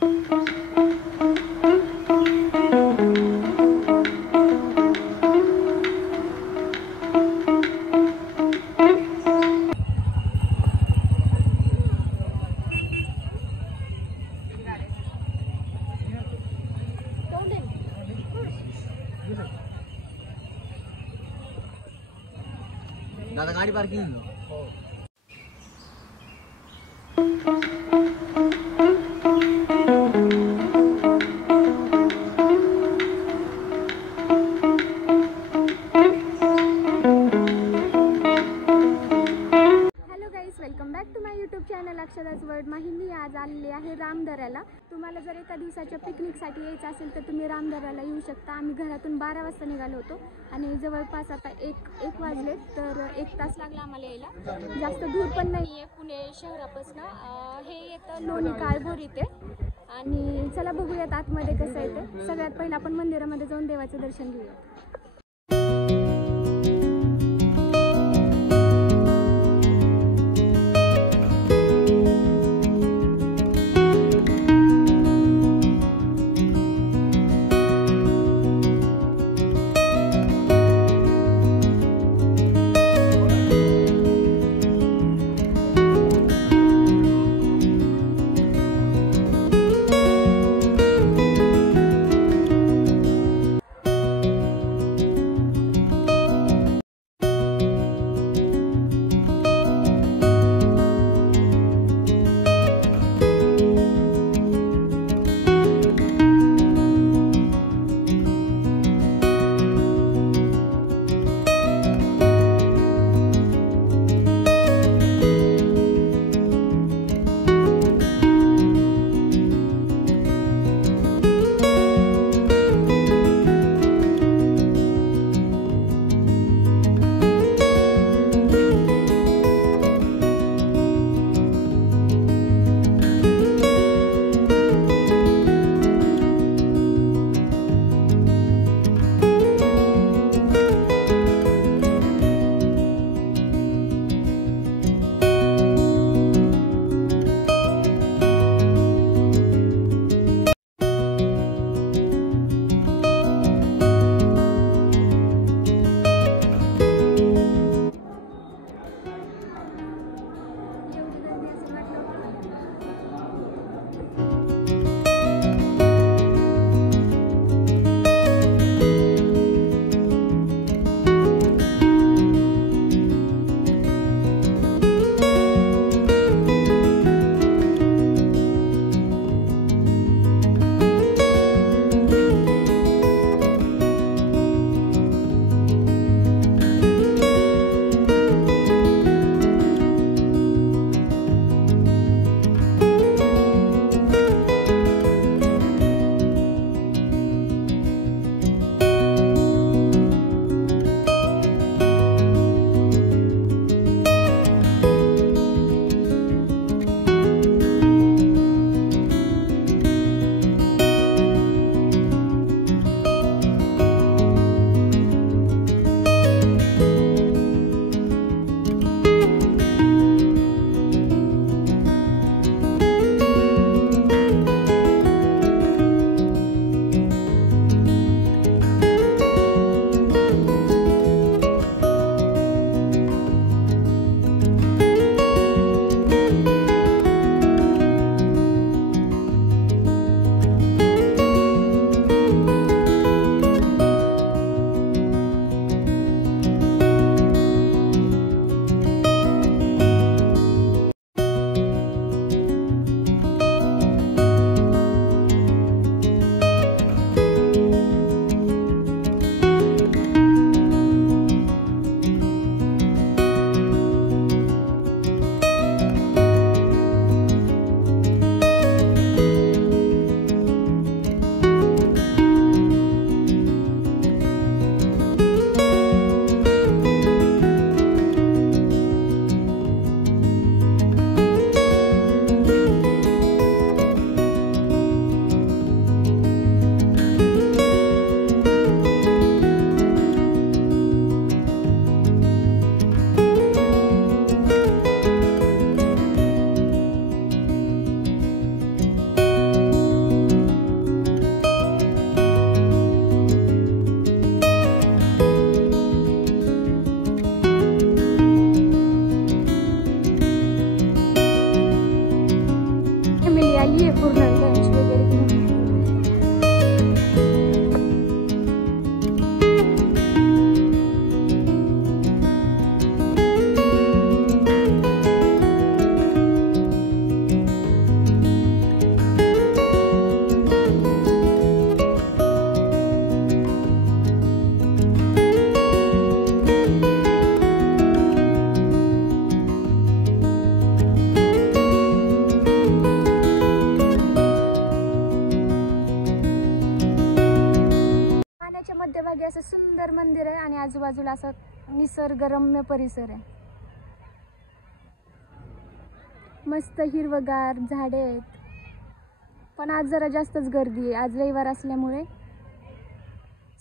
दादा गाडी parking welcome back to my YouTube channel Akshraj world माहिनी। आज आलेली आहे रामदऱ्याला। तुम्हाला जर एका दिवसाच्या पिकनिकसाठी यायचं असेल तर तुम्ही रामदऱ्याला येऊ शकता। आम्ही घरातून 12 वाजता निघालो होतो आणि जवळपास आता एक वाजले, तर 1 तास लागला आम्हाला यायला। जास्त दूर पण नाही आहे पुणे शहरापासून। हे येतं लोणी काळभोर इथे। आणि चला बघूयात आतमध्ये कसं आहे ते। सगळ्यात पहिलं आपण मंदिरामध्ये जाऊन देवाचं दर्शन घेऊया। आली आहे पूर्ण लंच वगैरे घेऊन. मध्यभागी असं सुंदर मंदिर आहे आणि आजूबाजूला असं निसर्गरम्य परिसर आहे. मस्त हिरवगार झाडे आहेत. पण आज जरा जास्तच गर्दी आहे. आज रविवार असल्यामुळे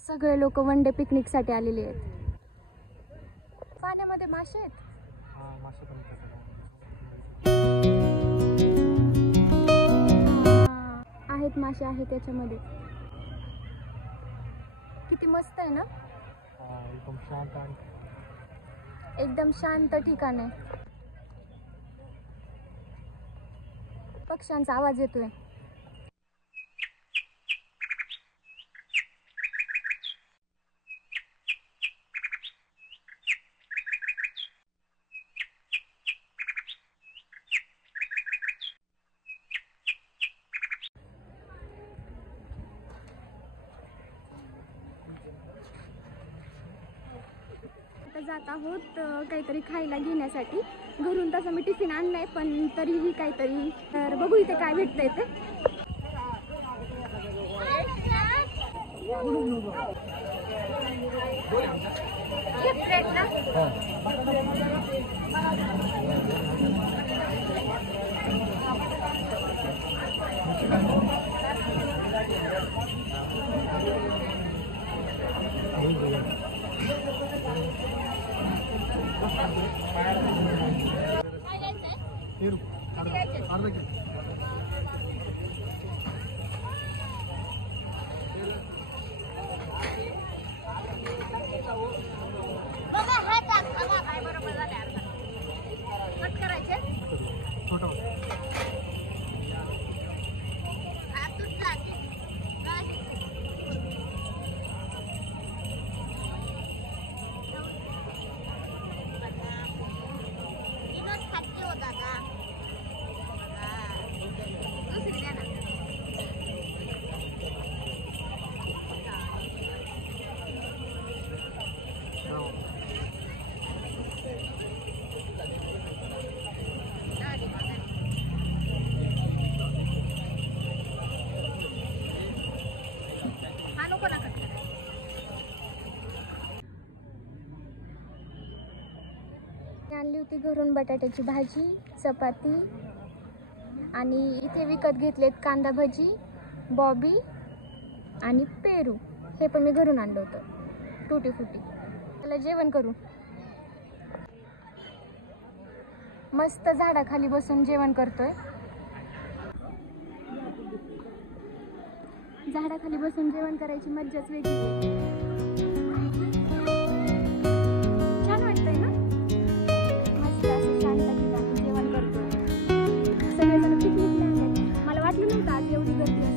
सगळे लोक वन डे पिकनिक साठी आलेले आहेत. पाण्यामध्ये मासे आहेत. आहेत मासे आहेत त्याच्यामध्ये. किती मस्त आहे ना. एकदम शांत ठिकाण आहे. पक्ष्यांचा आवाज येतोय. जात आहोत काहीतरी खायला घेण्यासाठी. घरून तसं मी टिफिन आणलाय पण तरीही काहीतरी. तर बघू इथे काय भेटतंय ते. आणली होती घरून बटाट्याची भाजी, चपाती आणि इथे विकत घेतलेत कांदा भजी, बॉबी आणि पेरू. हे पण मी घरून आणलं होतं टुटी फुटी. त्याला जेवण करू. मस्त झाडाखाली बसून जेवण करतोय. झाडाखाली बसून जेवण करायची मज्जाच वेगळी आहे. छान वाटतंय ना. मस्त असं शांत ठिकाणी जेवण करतोय. सगळेजण पिकनिकला आले. मला वाटलं नव्हतं आज एवढी गर्दी असेल.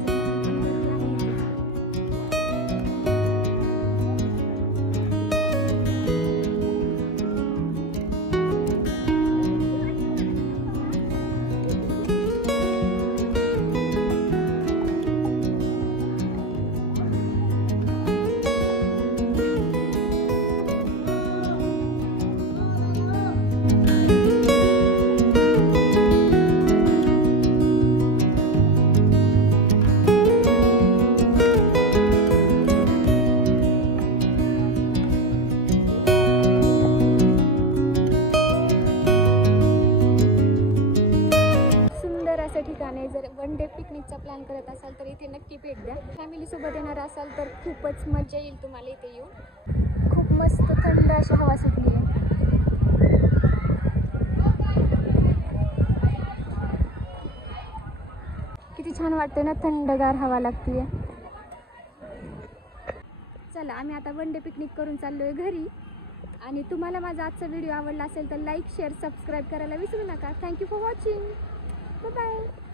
ठिकाण आहे. जर वन डे पिकनिकचा प्लॅन करत असाल तर इथे नक्की भेट द्या. फॅमिली सोबत येणार असाल तर खूपच मजा येईल तुम्हाला इथे येऊन. खूप मस्त थंड अशी हवा सुटली आहे. किती छान वाटते ना, थंडगार हवा लागतीये. चला आम्ही आता वन डे पिकनिक करून चाललोय घरी. आणि तुम्हाला माझा आजचा व्हिडिओ आवडला असेल तर लाईक, शेअर, सबस्क्राईब करायला विसरू नका. Thank you for watching. Bye bye.